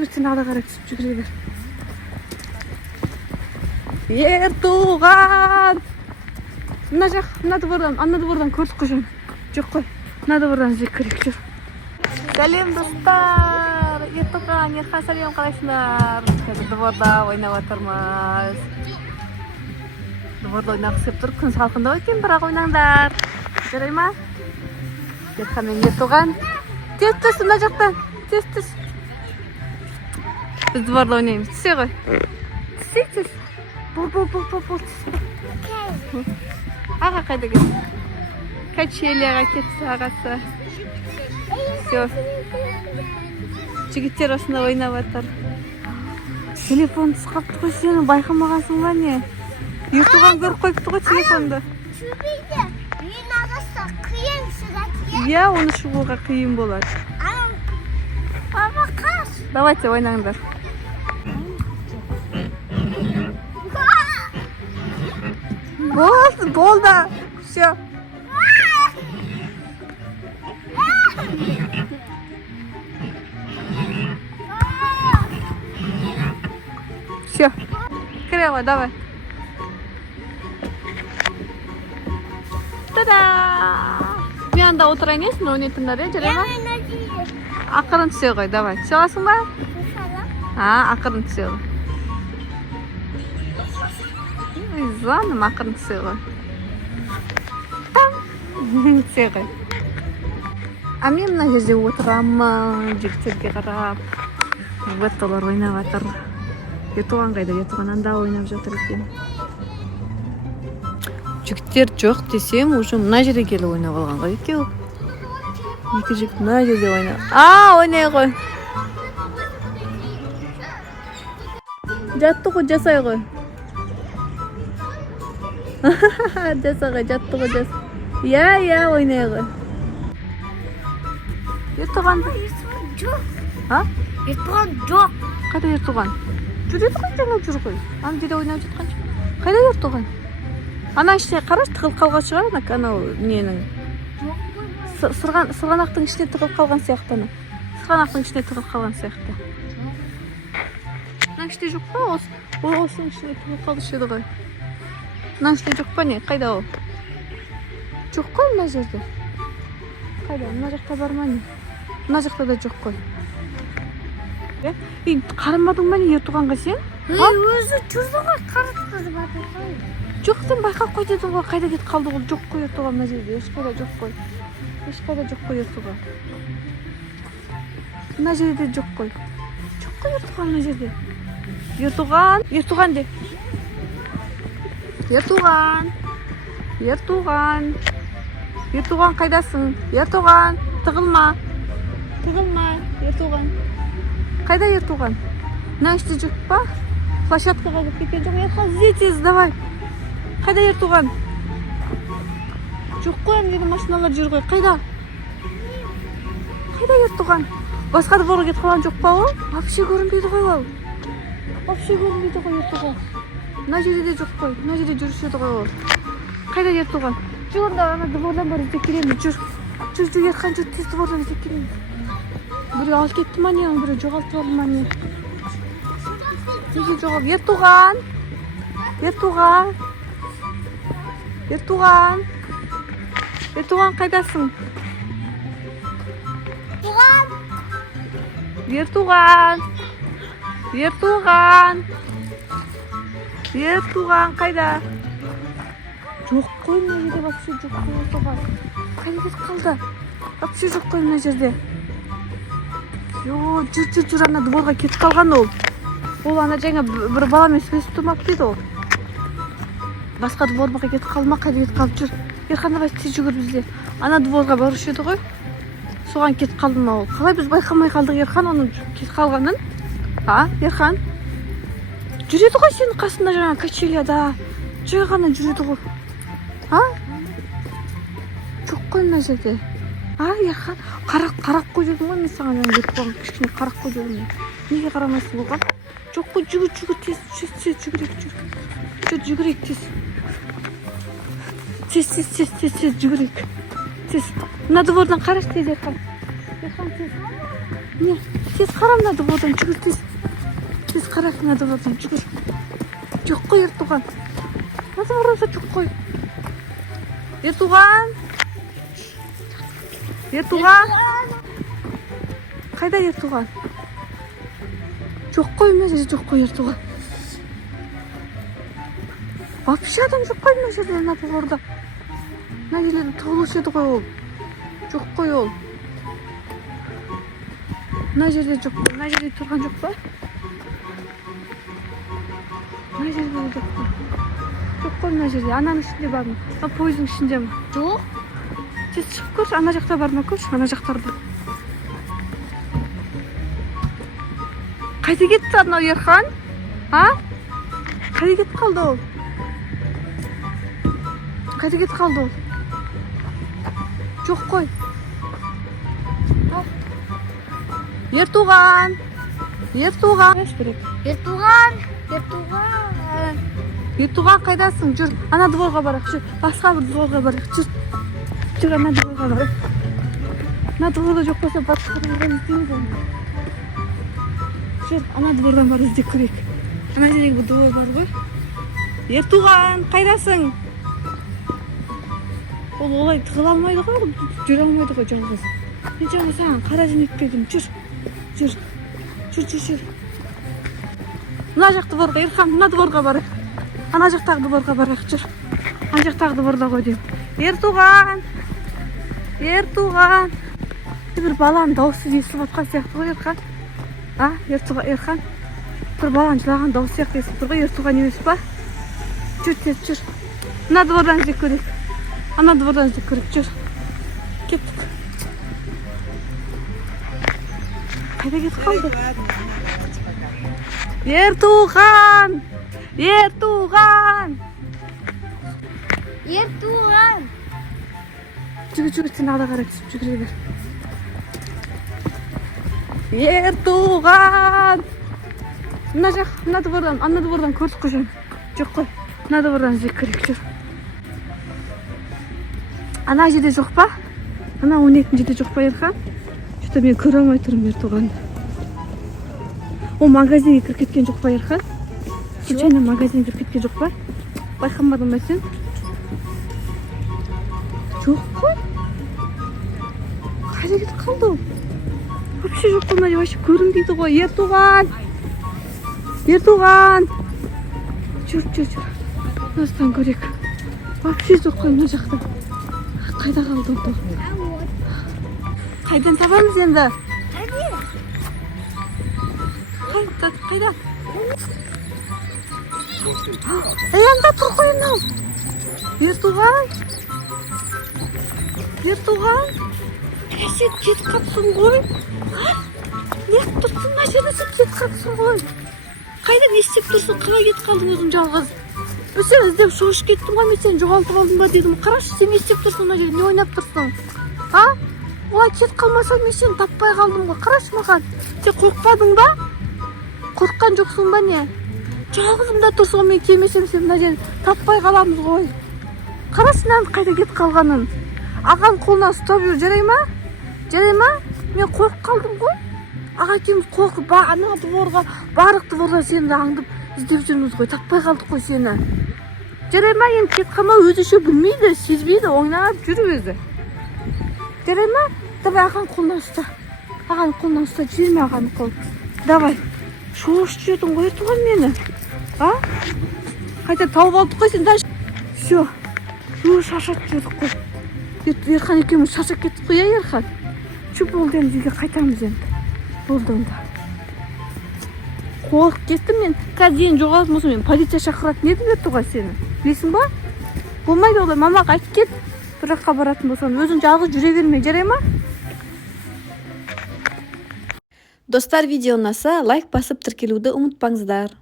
Сен ала қарай түсіп жүгіре бер. Ертуған! Мына жақ, мына двордан көрсік қойшын. Жоқ қой, мына двордан іздеп керек жүр. Сәлем достар! Ертуған, Ерхан сәлем, қалайсыңдар? Қазір дворда ойнап отырмыз. Дворда ойнағысы келіп тұр, күн салқындау екен, бірақ ойнаңдар. Жарай ма? Ерхан мен Ертуған. Тез түс, мына жақтан. Тез түс. Біз дворда ойнаймыз. Түсе ғой. Түс. Бол. Аға қайда кет? Качелияға кетті ағасы. Все. Жігіттер осында ойнап жатыр. Телефон түсқапты ғой, сені байқамағансың ба не? Ертуған көріп қойыпты ғой телефонды. Шубейді, мен ағасы қиын шығады. Иә, оны шығуға қиын болады. Баба қаш. Давайте ойнаңдар. Болды. Все. Все. Кіре ғой, давай. Та-да! Мен анда отырайын есін, ойнайтындар, жарай ма? Ақырын түсе ғой, давай. Түсе аласың ба? Ақырын түсе ғой. Заным ақырын түсе ғой. Там! Түсе ғой. Мен мына жерде отырамын, жігіттерге қарап. Вот олар ойнап жатыр. Ертуған қайда? Ертуған анда ойнап жатыр екен. Жігіттер жоқ десем, уже мына жерге келіп ойнап алған ғой екеу. Екі жігіт мына жерде ойнап. Ойнай ғой. Жатты ғой, жасай ғой. Жаса ғой, жатты ғой, жас. Иә, ойнай ғой. Ертуған. Ертуған жоқ. Қайда Ертуған? Жүреді ғой, жаңа жүр ғой. Ана жерде ойнап жатқан. Қайда Ертуған? Ана ішіне қараш, тығылып қалған шығар, анау ненің. Сырғанақтың ішіне тығылып қалған сияқты. Сырғанақтың ішіне тығылып қалған сияқты. Мына іште жоқ па? Осының ішіне тығылып қалды еді ғой. Мына іште жоқ па не? Қайда ол? Жоқ қой мына жерде. Қайда? Мына жақта бар ма не? Мына жақта да жоқ қой. Қарамадың ба не Ертуғанға сен? Өзі жүрді ғой, қаратқызып жатыр ғой. Жоқ, сен байқап қой дедің ғой, қайда кет қалды ғой, жоқ қой Ертуған мына жерде, ешқайда жоқ қой. Ешқайда жоқ қой Ертуған. Мына жерде жоқ қой. Жоқ қой Ертуған мына жерде. Ертуған де. Ертуған қайдасың? Ертуған, тығылма, Ертуған. Қайда Ертуған? Мына іште жоқ па? Площадкаға келіп кеткен жоқ, Ерхан, іздетіз, давай. Қайда Ертуған? Жоқ қой, ана жерде машиналар жүр ғой. Қайда Ертуған? Басқа дворға кетіп қалған жоқ па ол? Вообще көрінбейді ғой ол. Ертуған. Мына жерде жоқ қой. Мына жерде жүруші еді ғой ол. Қайда Ертуған? Жүр онда, ана двордан бар іздеп келеміз. Жүр Ерхан, жүр, тез двордан іздеп келеміз. Біреу алып кетті ма не? Біреу жоғалтып алды ма не? Неге жоғалып? Ертуған қайдасың? Ертуған қайда? Жоқ қой мына жерде, вообще жоқ қой Ертуған. Қайда кетіп қалды? Вообще жоқ қой мына жерде. Жүр, ана дворға кетіп қалған ол. Ол ана жаңа бір баламен сөйлесіп тұрмап дейді ол. Басқа дворға кетіп қалма, қайда кетіп қалып жүр. Ерхан, давай тез жүгір бізде. Ана дворға барушы еді ғой. Соған кетіп қалды ма ол? Қалай біз байқамай қалдық Ерхан оның кетіп қалғанын? Ерхан? Жүреді ғой сенің қасында жаңа качелияда. Жай ғана жүреді ғой. Жоқ қой мына жерде. Ерхан, қарап қой дедім ғой мен саған, Ертуған кішкене қарап қой дедім. Неге қарамайсың оған? Жоқ қой, жүгір, тез, жүгірейік тез. Тез жүгірейік. Тез. Мына двордан қараш тез Ерхан. Ерхан тез. Не? Tez qara mына dvordan жүгір tez. Tez qara mына dvordan жүгір. Жоқ қой Ертуған. Nasıl varsa жоқ қой. Ертуған. Ертуған. Қайда Ертуған? Жоқ қой мына жерде жоқ қой Ертуған. Вообще адам жоқ қой мына жерде ана дворда. Мына жерде тығылушы еді ғой ол. Жоқ қой ол. Мына жерде жоқ қой. Мына жерде тұрған жоқ па? Мына жерде жоқ қой. Жоқ қой мына жерде. Ананың ішінде бар ма? Пойыздың ішінде ме? Жоқ. Тез шығып көрші. Ана жақта бар ма көрші? Ана жақтарда. Қайда кетті анау Ерхан? А? Қайда кетіп қалды ол? Қайда кетіп қалды ол? Жоқ қой. Ертуған. Ертуған. Ертуған. Ертуған қайдасың? Жүр. Ана дворға барайық. Жүр. Басқа бір дворға барайық. Жүр. Жүр ана дворға барайық. Ана дворда жоқ болса басқа двордан іздейміз оны. Жүр. Ана двордан бар іздеп көрейік. Ана жердегі бір двор бар ғой. Ертуған қайдасың? Ол олай тығыла алмайды ғой. Жүре алмайды ғой жалғыз. Мен жаңа саған қара жөнелтпедім. Жүр. Жүр. Мына жақ дворға, Ерхан, мына дворға барайық. Ана жақтағы дворға барайық, жүр. Ана жақтағы дворда ғой деймін. Ертуған. Бір баланың дауысы естіліп отқан сияқты ғой, Ерхан. А, Ерхан. Бір баланың жылаған дауысы сияқты естіліп тұр ғой, Ертуған емес па? Жүр, тез, жүр. Мына двордан іздеп көрейік. Ана двордан іздеп көрейік, жүр. Кеттік. Қайда кетіп қалды? Ертуған! Жүгір, сен ала қарай түсіп жүгіре бер. Ертуған! Мына двордан көрдік қой жаңа. Жоқ қой, мына двордан іздеп көрейік, жүр. Ана жерде жоқ па? Ана ойнайтын жерде жоқ па, Ерхан? Что-то мен көре алмай тұрмын Ертуғанды. Ол магазинге кіріп кеткен жоқ па, Ерхан? Случайно магазинге кіріп кеткен жоқ па? Байқамадың ба сен? Жоқ қой. Қайда кетіп қалды ол? Вообще жоқ қой, мына вообще көрінбейді ғой. Ертуған! Жүр. Мынасынан көрейік. Вообще жоқ қой мына жақта. Қайда қалды ол? Қайдан табамыз енді? Қайда? Анда тұр ғой мынау. Ертуған? Сен кетіп қалыпсың ғой. Неғып тұрсың мына жерде, сен кетіп қалыпсың ғой. Қайда не істеп тұрсың? Қалай кетіп қалдың өзің жалғыз? Мен сені іздеп шошып кеттім ғой, мен сені жоғалтып алдым ба дедім. Қарашы, сен не істеп тұрсың мына жерде? Не ойнап тұрсың? А? Олай кетіп қалмасам мен сені таппай қалдым ғой. Қарашы маған. Сен қорықпадың ба? Қорыққан жоқсың ба не? Жалғызымда тұрсың ғой, мен келмесем сен мына жерде таппай қаламыз ғой. Қарашы мынаның қайда кетіп қалғанын. Ағаның қолынан ұстап жүр, жарай ма? Мен қорқып қалдым ғой. Аға екеуміз қорқып, ана дворға, барлық дворға сені аңдып іздеп жүрміз ғой. Таппай қалдық қой сені. Жарай ма? Енді кетіп қалма, өзі ше білмейді, сезбейді, ойнап жүр өзі. Жарай ма? Давай ағаның қолынан ұста. Жіберме ағаның қолын. Давай. Шошып жүрдің ғой Ертуған мені. А? Қайта тауып алдық қой сен. Все. Шаршап жүрдік қой. Ерхан екеуміз шаршап кеттік қой, Ерхан. Болды енді үйге қайтамыз енді. Болды онда. Қорқып кеттім мен. Қазір дейін жоғалтып болса мен полиция шақыратын едім Ертуған сені. Білесің ба? Болмайды олай. Мамаға айтып кет. Бір жаққа баратын болсам, өзің жалғыз жүре берме, жарай ма? Достар, видео ұнаса лайк басып тіркелуді ұмытпаңыздар.